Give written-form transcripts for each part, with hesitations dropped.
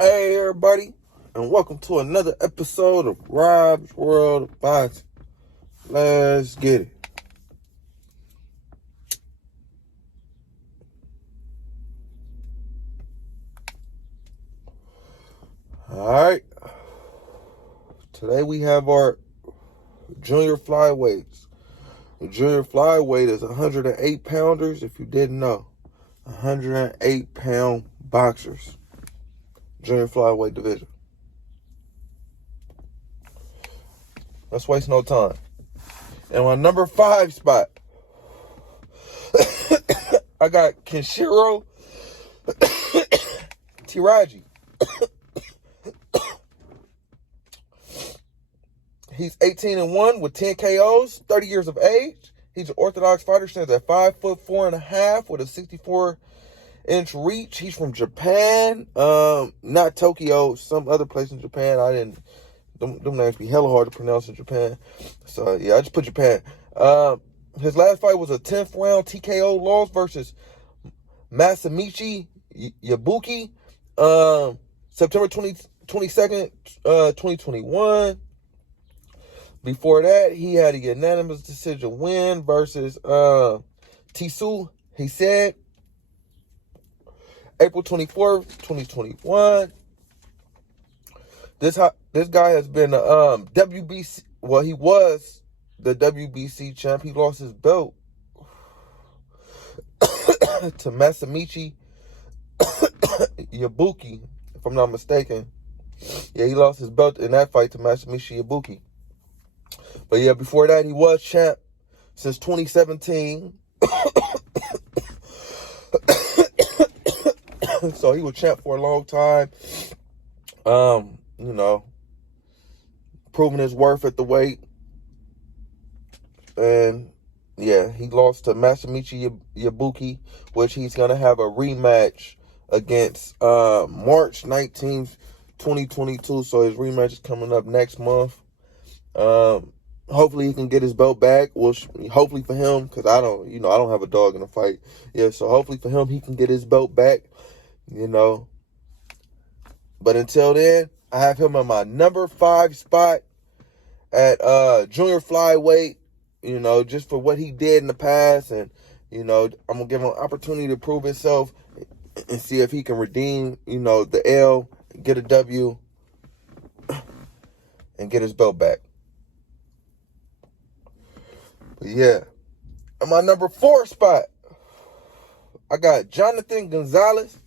Hey everybody, and welcome to another episode of Rob's World of Boxing. Let's get it. Alright, today we have our junior flyweights. The junior flyweight is 108 pounders, if you didn't know. 108 pound boxers. Junior flyweight division. Let's waste no time. And my number 5 spot, I got Kenshiro Tiraji. He's 18-1 with 10 KOs, 30 years of age. He's an orthodox fighter, stands at 5'4.5" with a 64-inch reach. He's from Japan, not Tokyo, some other place in Japan. Them names be hella hard to pronounce in Japan. So yeah, I just put Japan. His last fight was a 10th round TKO loss versus Michi Yabuki, September 22nd, 2021. Before that, he had a unanimous decision win versus Tisu. He said April 24th, 2021. This guy has been WBC. Well, he was the WBC champ. He lost his belt to Masamichi Yabuki, if I'm not mistaken. Yeah, he lost his belt in that fight to Masamichi Yabuki. But yeah, before that, he was champ since 2017. So he was champ for a long time. Proving his worth at the weight. And yeah, he lost to Masamichi Yabuki, which he's going to have a rematch against March 19th, 2022. So his rematch is coming up next month. Hopefully he can get his belt back. Well, hopefully for him, because I don't have a dog in the fight. Yeah, so hopefully for him, he can get his belt back, But until then, I have him on my number 5 spot at junior flyweight, just for what he did in the past. And, I'm going to give him an opportunity to prove himself and see if he can redeem, the L, get a W, and get his belt back. But yeah, at my number 4 spot, I got Jonathan Gonzalez.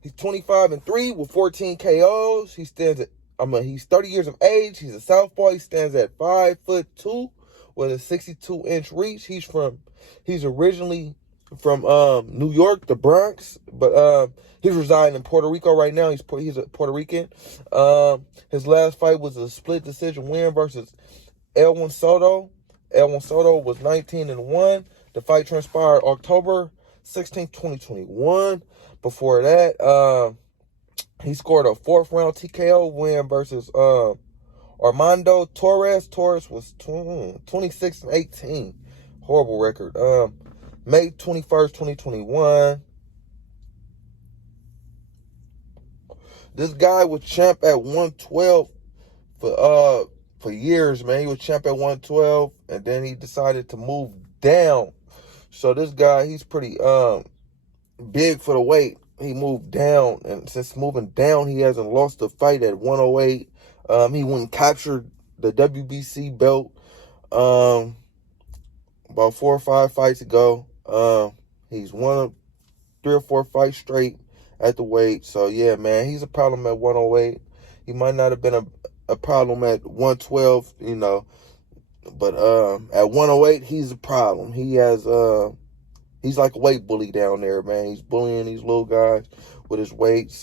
He's 25-3 with 14 KOs. He's 30 years of age. He's a southpaw. He stands at 5'2" with a 62-inch reach. He's originally from New York, the Bronx, but he's residing in Puerto Rico right now. He's a Puerto Rican. His last fight was a split decision win versus Elwin Soto. Elwin Soto was 19-1. The fight transpired October 16th, 2021. Before that, he scored a 4th round TKO win versus Armando Torres. Torres was 26-18. Horrible record. May 21st, 2021. This guy was champ at 112 for years, man. He was champ at 112, and then he decided to move down. So this guy, he's pretty big for the weight. He moved down, and since moving down, he hasn't lost a fight at 108. He went and captured the WBC belt about 4 or 5 fights ago. He's won 3 or 4 fights straight at the weight. So yeah, man, he's a problem at 108. He might not have been a problem at 112, but at 108, he's a problem. He's like a weight bully down there, man. He's bullying these little guys with his weight,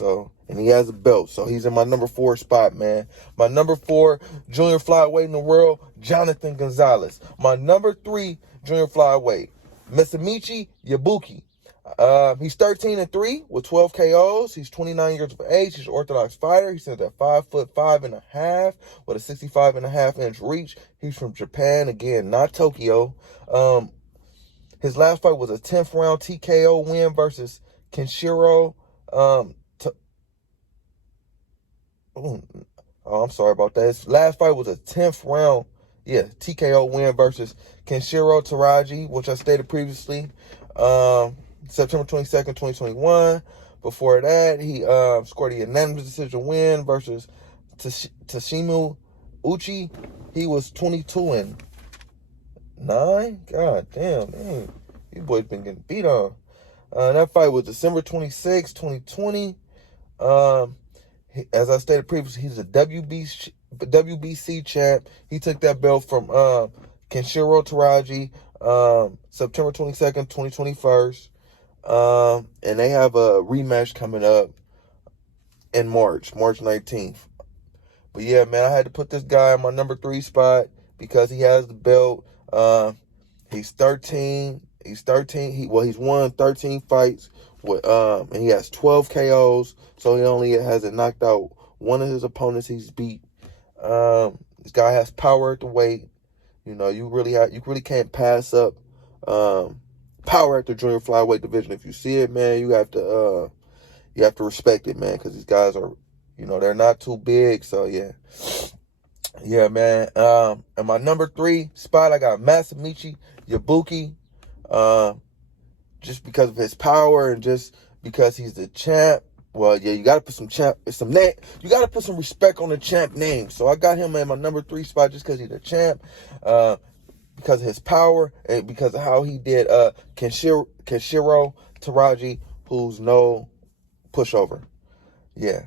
and he has a belt. So he's in my number 4 spot, man. My number 4 junior flyweight in the world, Jonathan Gonzalez. My number 3 junior flyweight, Masamichi Yabuki. He's 13-3 with 12 KOs. He's 29 years of age. He's an orthodox fighter. He stands at 5'5.5" with a 65.5-inch reach. He's from Japan, again, not Tokyo. His last fight was a 10th round TKO win versus Kenshiro Oh, I'm sorry about that. His last fight was a 10th round, TKO win versus Kenshiro Teraji, which I stated previously. September 22nd, 2021. Before that, he scored a unanimous decision win versus Tashimu Uchi. He was 22-9. God damn. These boys been getting beat on. That fight was December 26, 2020. As I stated previously, he's a WBC champ. He took that belt from Kenshiro Teraji September 22nd, 2021. And they have a rematch coming up in March 19th. But yeah, man, I had to put this guy in my number 3 spot because he has the belt. He's 13. He's won 13 fights with and he has 12 KOs. So he only hasn't knocked out one of his opponents he's beat. This guy has power at the weight. You know, you really can't pass up power at the junior flyweight division. If you see it, man, you have to respect it, man, because these guys are, they're not too big. So yeah, man. In my number 3 spot, I got Michi Yabuki. Just because of his power and just because he's the champ. Well, yeah, you gotta put you gotta put some respect on the champ name. So I got him in my number 3 spot just because he's the champ, because of his power and because of how he did Kenshiro Teraji, who's no pushover. Yeah.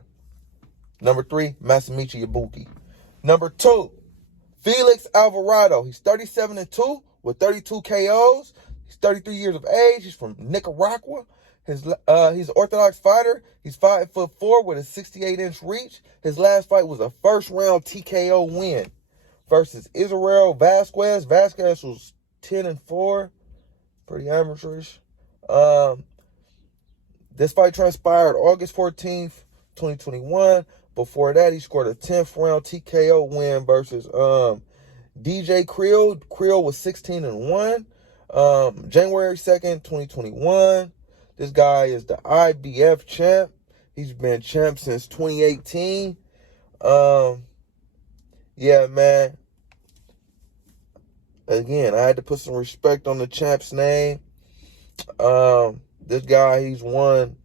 Number 3, Michi Yabuki. Number 2, Felix Alvarado. He's 37-2 with 32 KOs. He's 33 years of age. He's from Nicaragua. He's an Orthodox fighter. He's 5'4" with a 68-inch reach. His last fight was a first-round TKO win versus Israel Vasquez. Vasquez was 10-4, pretty amateurish. This fight transpired August 14th, 2021. Before that, he scored a 10th round TKO win versus DJ Creel. Creel was 16-1. January 2nd, 2021. This guy is the IBF champ. He's been champ since 2018. Yeah, man. Again, I had to put some respect on the champ's name. This guy, he's won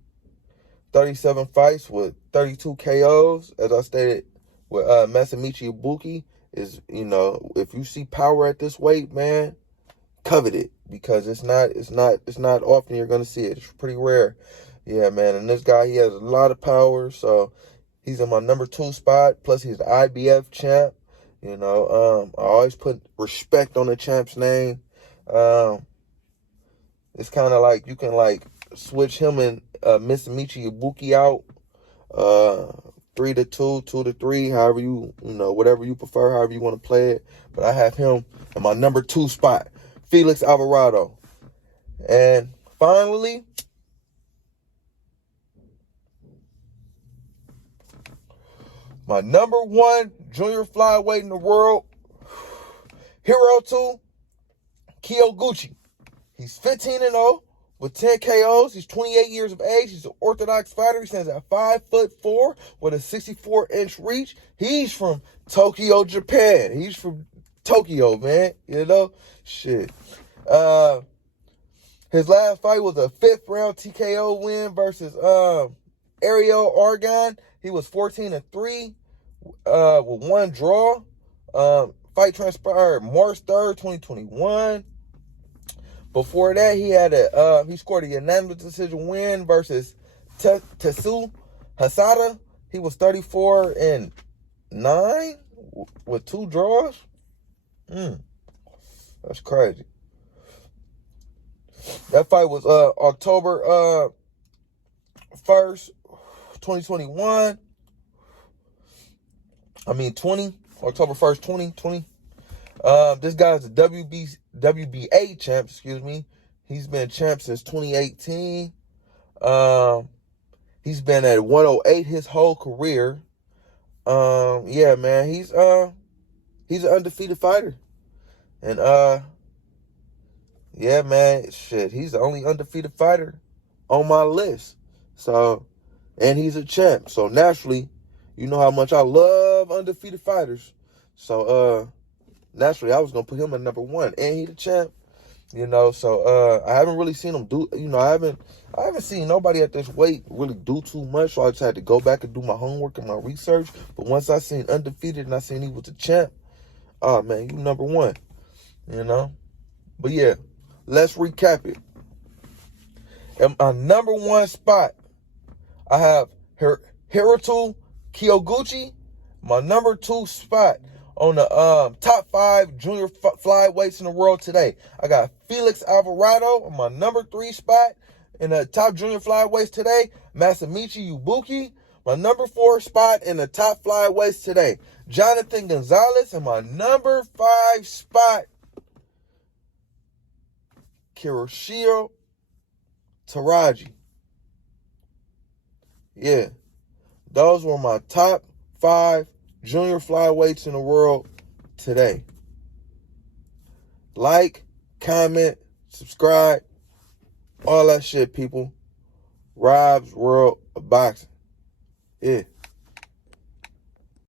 37 fights with 32 KOs. As I stated with Michi Yabuki, is, if you see power at this weight, man, covet it, because it's not often you're gonna see it. It's pretty rare. Yeah, man. And this guy, he has a lot of power, so he's in my number 2 spot. Plus, he's the IBF champ. I always put respect on the champ's name. It's kind of like you can switch him and Michi Yabuki out, 3-2, 2-3, however whatever you prefer, however you want to play it. But I have him in my number 2 spot, Felix Alvarado. And finally, my number 1 junior flyweight in the world, Hiroto Kyoguchi. He's 15-0 with 10 KOs. He's 28 years of age. He's an Orthodox fighter. He stands at 5'4" with a 64-inch reach. He's from Tokyo, Japan. He's from Tokyo, man. Shit. His last fight was a 5th round TKO win versus Ariel Argon. He was 14-3 with 1 draw. Fight transpired March 3rd, 2021. Before that, he scored a unanimous decision win versus Tetsu Hasada. He was 34-9 with 2 draws. That's crazy. That fight was October 1st, 2021. October 1st, 2020. This guy's a WBA champ, He's been champ since 2018. He's been at 108 his whole career. Yeah, man, he's an undefeated fighter. And yeah, man, shit, he's the only undefeated fighter on my list. So, and he's a champ. So naturally, You know how much I love undefeated fighters. So naturally I was gonna put him at number one. And he the champ. You know, so I haven't really seen him do, you know, I haven't seen nobody at this weight really do too much. So I just had to go back and do my homework and my research. But once I seen undefeated and I seen he was the champ, oh man, you number one. You know? But yeah, let's recap it. At my number one spot, I have Hiroto Kyoguchi. My number two spot on the top 5 junior flyweights in the world today, I got Felix Alvarado on my number 3 spot. In the top junior flyweights today, Michi Yabuki. My number 4 spot in the top flyweights today, Jonathan Gonzalez. And my number 5 spot, Hiroto Kyoguchi. Yeah, those were my top 5 junior flyweights in the world today. Like, comment, subscribe, all that shit, people. Rob's World of Boxing. Yeah.